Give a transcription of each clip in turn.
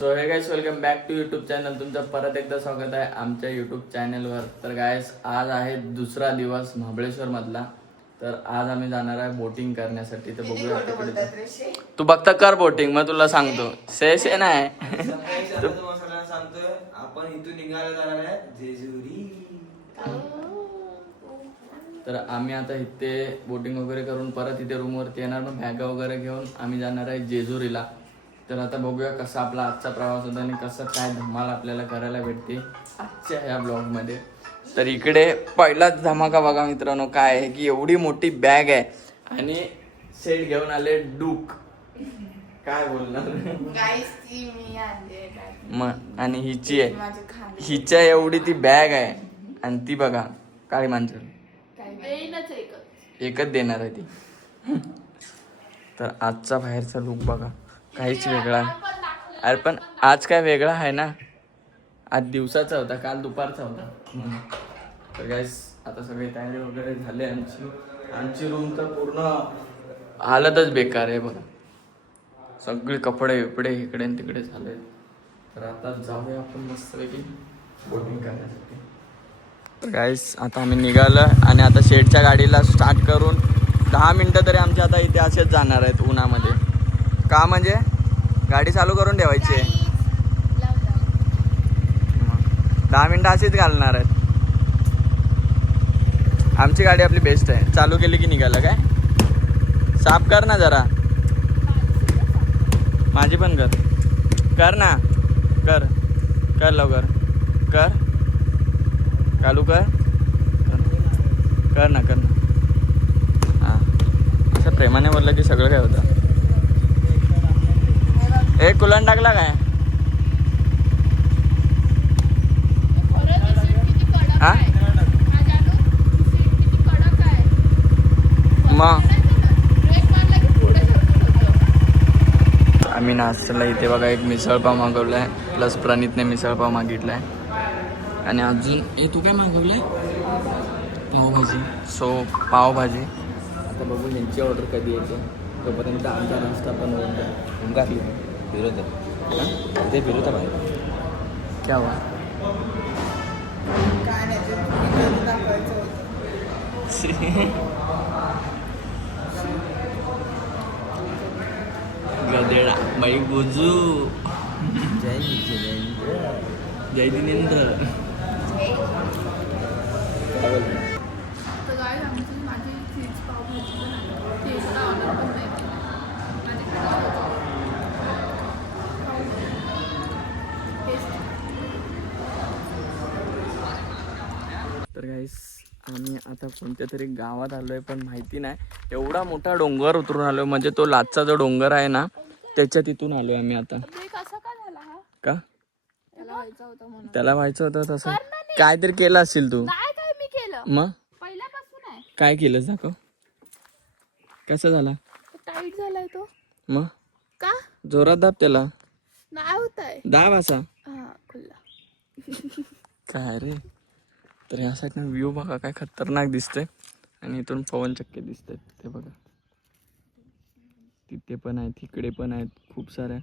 So hey guys welcome back to YouTube channel. तुमचं परत एकदा स्वागत आहे आमच्या यूट्यूब चॅनलवर. तर गाइस आज आहे दुसरा दिवस महाबळेश्वर मधला. तर आज आम्ही जाणार आहे बोटिंग करण्यासाठी. तर बघूया तिकडे. तू बघता कर बोटिंग, मग तुला सांगतो. से नाही सगळ्यांना सांगतोय आपण इथून निघायला जाणार आहे जेजुरी. तर आम्ही आता इथे बोटिंग वगैरे करून परत इथे रूमवरती येणार. मग बॅगा वगैरे घेऊन आम्ही जाणार आहे जेजुरीला. तर आता बघूया कसा आपला आजचा प्रवास होता आणि कसं काय धमाल आपल्याला करायला भेटते आजच्या ह्या ब्लॉगमध्ये. तर इकडे पहिलाच धमाका बघा मित्रांनो काय आहे की एवढी मोठी बॅग आहे आणि सेट घेऊन आले डूक. काय बोलणार मग. आणि हिची आहे, हिच्या एवढी ती बॅग आहे आणि ती बघा काळी मांजर एकच देणार आहे ती. तर आजचा बाहेरचा लुक बघा काहीच वेगळा आहे. अरे पण आज काय वेगळा आहे ना, आज दिवसाचा होता, काल दुपारचा होता. तर गाइस आता सगळे तयारी वगैरे झाले. आमची रूम तर पूर्ण हालतच बेकार आहे बघा. सगळे कपडे बिपडे इकडे तिकडे झाले. तर आता जाऊया आपण मस्तपैकी बोटिंग करण्यासाठी. तर गाइस आता आम्ही निघालो आणि आता शेडच्या गाडीला स्टार्ट करून 10 मिनटं तरी आमच्या आता इथे असेच जाणार आहेत उन्हामध्ये. का म्हणजे गाडी चालू करून ठेवायची आहे. 10 मिनटं अशीच घालणार आहेत. आमची गाडी आपली बेस्ट आहे. चालू केली की निघालं. काय साफ कर ना जरा. माझी पण कर ना. कर लवकर कर. चालू कर ना हां. असं प्रेमाने बोललं की सगळं काय होतं. एक कुलन टाकला काय हा मग. आम्ही नाश्त्याला इथे बघा एक मिसळपाव मागवलाय, प्लस प्रणितने मिसळपाव मागितलाय आणि अजून तू काय मागवलंय पावभाजी. सो पावभाजी आता बघू यांची ऑर्डर कधी येते. तोपर्यंत आमचा नाश्ता पण होऊन जाईल. ते फिरवता बाहेर क्या हुआ. गदेडा बाई गुजू. जय दिनेंद्र. तर गाइस आम्ही आता कोणत्या तरी गावात आलोय पण माहिती नाही. एवढा मोठा डोंगर उतरून आलोय, म्हणजे तो लाचचा जो डोंगर आहे ना त्याच्या तिथून आलोय आम्ही आता. का त्याला व्हायचं होतं तसं काहीतरी केलं असेल तू. मग काय केलं दाखव. कसा झाला. टाईट झालाय तो. मग का जोरात दाब त्याला. नाही होतंय. दाब असा. हा खुल्ला. काय रे. तर या साईडनं व्ह्यू बघा काय खतरनाक दिसतंय आणि इथून पवनचक्की दिसतात ते बघा. तिथे पण आहेत, तिकडे पण आहेत खूप साऱ्या.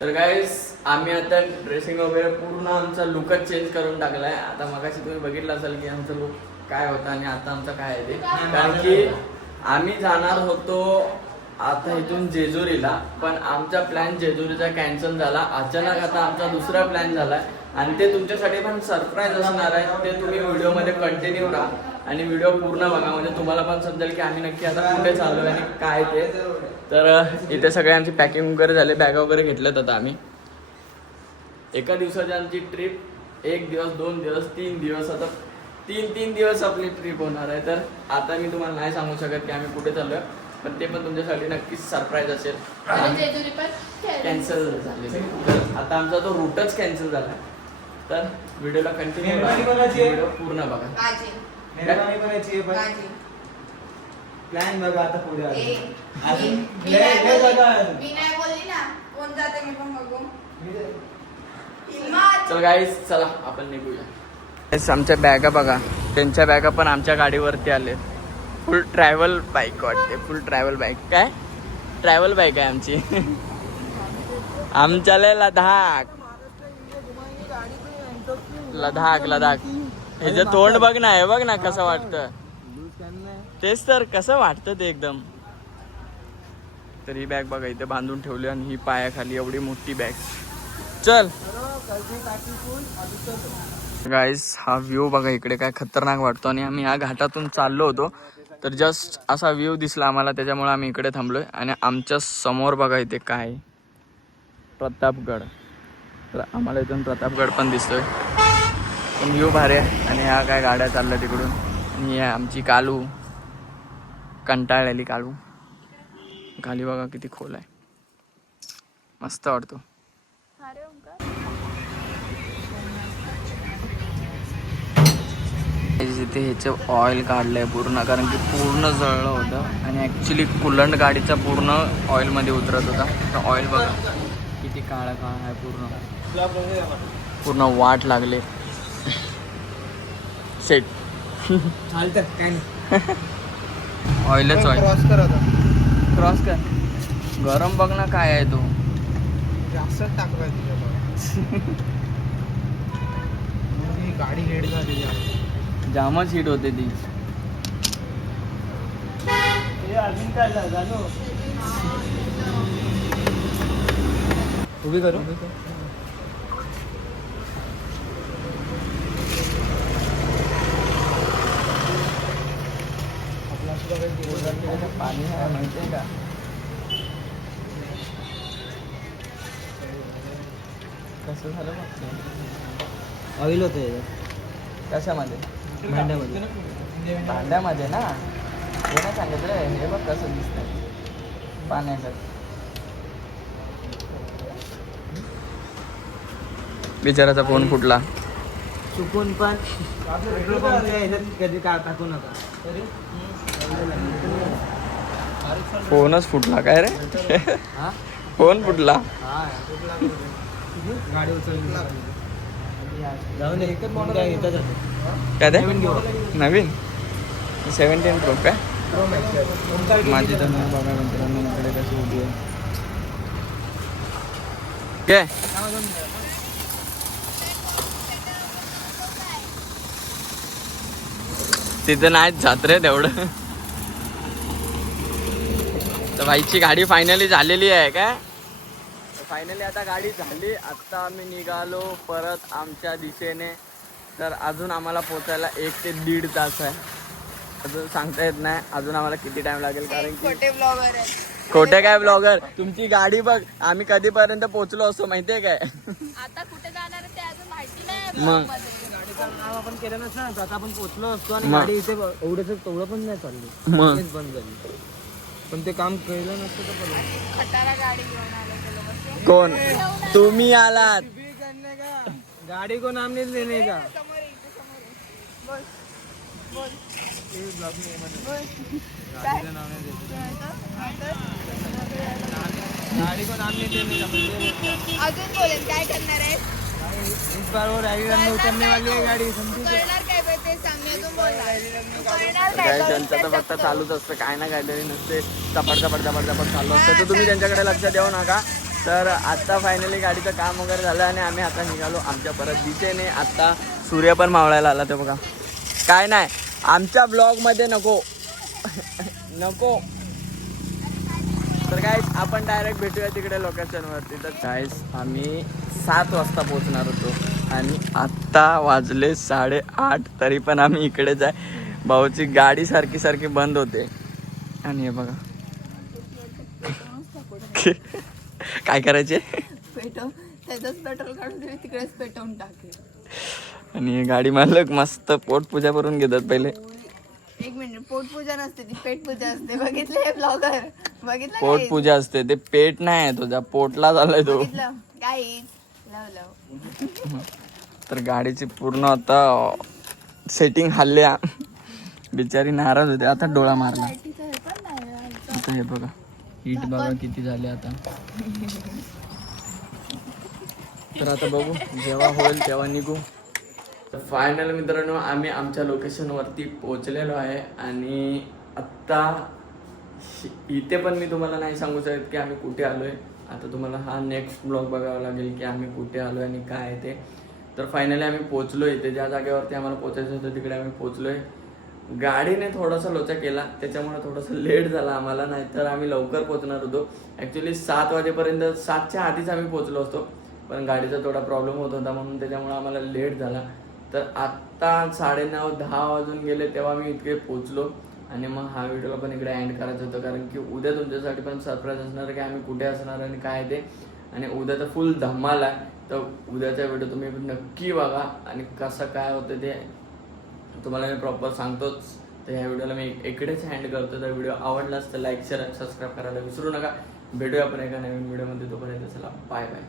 तर गाइस आम्ही आता ड्रेसिंग वगैरे पूर्ण आमचा लुकच चेंज करून टाकलाय. आता मगाशी तुम्ही बघितलं असेल की आमचा लुक काय होता आणि आता आमचा काय आहे ते. कारण की आम्ही जाणार होतो आता इथून जेजुरीला, पण आमचा प्लॅन जेजुरीचा कॅन्सल झाला. अचानक आता आमचा दुसरा प्लॅन झालाय आणि ते तुमच्यासाठी पण सरप्राईज असणार आहे. ते तुम्ही व्हिडिओमध्ये कंटिन्यू राहा आणि व्हिडिओ पूर्ण बघा, म्हणजे तुम्हाला पण समजेल की आम्ही नक्की आता कुठे चालू आहे आणि काय ते. तर इथे सगळे आमची पॅकिंग वगैरे झाले, बॅगा वगैरे घेतल्यात. आता आम्ही एका दिवसाची आमची ट्रिप, 1 दिवस 2 दिवस 3 दिवस, आता 3 दिवस आपली ट्रिप होणार आहे. तर आता मी तुम्हाला नाही सांगू शकत की आम्ही कुठे चाललोय, पण ते पण तुमच्यासाठी नक्कीच सरप्राईज असेल. कॅन्सल झाले तर आता आमचा तो रूटच कॅन्सल झाला. तर व्हिडिओला कंटिन्यू व्हिडिओ पूर्ण बघा. प्लॅन बघा आता पुढे. चल गाईस चला आपण निघूया. आमच्या बॅगा बघा, त्यांच्या बॅगा पण आमच्या गाडीवरती आले. फुल ट्रॅव्हल बाईक वाटते, फुल ट्रॅव्हल बाईक. काय ट्रॅव्हल बाईक आहे आमची. आमच्याला लडाख लडाख लडाख. ह्याचं तोंड बघ ना, हे बघ ना कसं वाटतं. तेच तर कसं वाटतं ते एकदम. तर ही बॅग बघा इथे बांधून ठेवली आणि ही पायाखाली एवढी मोठी बॅग. चल गाईस, हा व्ह्यू बघा इकडे काय खतरनाक वाटतो. आणि आम्ही या घाटातून चाललो होतो तर जस्ट असा व्ह्यू दिसला आम्हाला, त्याच्यामुळे आम्ही इकडे थांबलोय. आणि आमच्या समोर बघा इथे काय प्रतापगड. तर आम्हाला इथून प्रतापगड पण दिसतोय. पण व्ह्यू भारी आहे. आणि ह्या काय गाड्या चालल्या तिकडून. आणि ही आमची कालू, कंटाळलेली कालू. खाली बघा किती खोल आहे, मस्त वाटतो. इथे ह्याचं ऑइल काढलंय पूर्ण, कारण की पूर्ण जळलं होतं. आणि ॲक्च्युली कुलंट गाडीचा पूर्ण ऑइलमध्ये उतरत होता. तर ऑइल बघा किती काळा काळा आहे, पूर्ण वाट लागले. सेट चालतं काय नाही. ऑइलच ऑइल. क्रॉस कर आता. क्रॉस कर. गरम बघ ना काय आहे तो. जास्त टाकलाय तुझ्या गाडी हेड झालेली आहे. जामच हिट होते ती. अजून काय झालं उभी करू. पाणी आहे माहितीये का. कसं झालं बघ. ऑइल होते कशामध्ये. भांड्यामध्ये. भांड्यामध्ये ना, हे ना सांगितलं. हे बघ कसं दिसतंय पाण्याचं. बिचाराचा फोन फुटला. चुकून पण पेट्रोल पंपच्या ह्याच्यात कधी काय टाकू नका. फोनच फुटला काय रे. फोन फुटला. गाडी उचलली जाऊन एकच मॉडेल काय घेतात. काय ते नवीन 17 प्रो काय. माझी तर नाही बघा मित्रांनो इकडे कशी उभी आहे. काय तिथं नाहीच जात रे तेवढं. तर बाईकची गाडी फायनली झालेली आहे काय. फायनली आता गाडी झाली. आत्ता आम्ही निघालो परत आमच्या दिशेने. तर अजून आम्हाला पोचायला 1 ते 1.5 तास आहे. अजून सांगता येत नाही अजून आम्हाला किती टाइम लागेल, कारण की खोटे ब्लॉगर आहे. खोटे काय ब्लॉगर. तुमची गाडी बघ आम्ही कधीपर्यंत पोहोचलो असतो माहितीये काय. आता कुठे जाणार आहे ते अजून माहिती नाही. मग गाडीचं नाव आपण केलं नसतं तर आता आपण पोहोचलो असतो. आणि मग. गाडी इथे एवढंच तेवढं पण नाही चालली. मग. तेच बंद झाली. पण ते काम केलं नसतं तर पण खटारा गाडी घेऊन आले ते लोक. कोण तुम्ही आलात. गाडी को नाम नहीं लेने का. समोर ये, इथे समोर ये. बोल बोल बोल. काय? गाड़ी को नाम नहीं देने का मुझे. अजून बोलेन काय करणार आहे. इस बार वो रायगड में उतरने वाली है गाड़ी. समझी. करणार काय बे ते सांग. मी अजून बोलणार. तू करणार काय काय. त्यांचं तर फक्त चालूच असतं काय ना काहीतरी नसते. चपड चपड चपड चपड चालू असतं. तर तुम्ही त्यांच्याकडे लक्ष देऊ नका. तर आत्ता फायनली गाडीचं काम वगैरे झालं आणि आम्ही आता निघालो आमच्या परत दिशेने. आत्ता सूर्य पण मावळायला आला ते बघा. काय नाही आमच्या ब्लॉगमध्ये नको नको. तर गाईस आपण डायरेक्ट भेटूया तिकडे लोकेशनवरती. तर गाईस आम्ही 7 वाजता पोहोचणार होतो आणि आत्ता वाजले 8:30. तरी पण आम्ही इकडेच आहे. भाऊची गाडी सारखी सारखी बंद होते. आणि हे बघा काय करायचे. पेटव त्याचाच पेट्रोल काढून तुम्ही तिकडेच पेटवून टाकेल. आणि गाडी मालक मस्त पोटपूजा करून घेतात पहिले. 1 मिनिट. पोटपूजा नसते ती पेटपूजा असते. बघितलं हे ब्लॉगर. बघितलं guys? पोटपूजा असते ते पेट नाही आहे तुझा पोटला झालाय तो. बघितलं गाईज. लव. तर गाडीची पूर्ण आता सेटिंग हल्ल्या. बिचारी नाराज होते. आता डोळा मारला. आता हे बघा हीट बघा किती झाले आता. तर आता बघू जेव्हा होईल तेव्हा निघू. तर फायनल मित्रांनो आम्ही आमच्या लोकेशनवरती पोहोचलेलो आहे आणि आत्ता इथे पण मी तुम्हाला नाही सांगू शकत की आम्ही कुठे आलोय. आता तुम्हाला हा नेक्स्ट ब्लॉग बघावा लागेल की आम्ही कुठे आलोय आणि काय आहे ते. तर फायनली आम्ही पोहोचलोय इथे, ज्या जागेवरती आम्हाला पोहोचायचं होतं तिकडे आम्ही पोहोचलोय. गाडीने थोडासा लोचा केला त्याच्यामुळे थोडंसं लेट झाला आम्हाला, नाहीतर आम्ही लवकर पोहोचणार होतो. ॲक्च्युली 7 वाजेपर्यंत 7च्या आधीच आम्ही पोहोचलो असतो, पण गाडीचा थोडा प्रॉब्लेम होत होता म्हणून त्याच्यामुळे आम्हाला लेट झाला. तर आत्ता 9:30-10 वाजून गेले तेव्हा मी इतके पोहोचलो. आणि मग हा व्हिडिओला पण इकडे एंड करायचं होतं, कारण की उद्या तुमच्यासाठी पण सरप्राईज असणार की आम्ही कुठे असणार आणि काय ते. आणि उद्या तर फुल धमाल आहे. तर उद्याचा व्हिडिओ तुम्ही नक्की बघा आणि कसं काय होतं ते तुम्हाला मी प्रॉपर सांगतोच. तर ह्या व्हिडिओला मी इकडेच हँड करतो. तर व्हिडिओ आवडलाच तर लाईक शेअर आणि सबस्क्राईब करायला विसरू नका. भेटूया आपण एका नवीन व्हिडिओमध्ये. तोपर्यंत चला बाय बाय.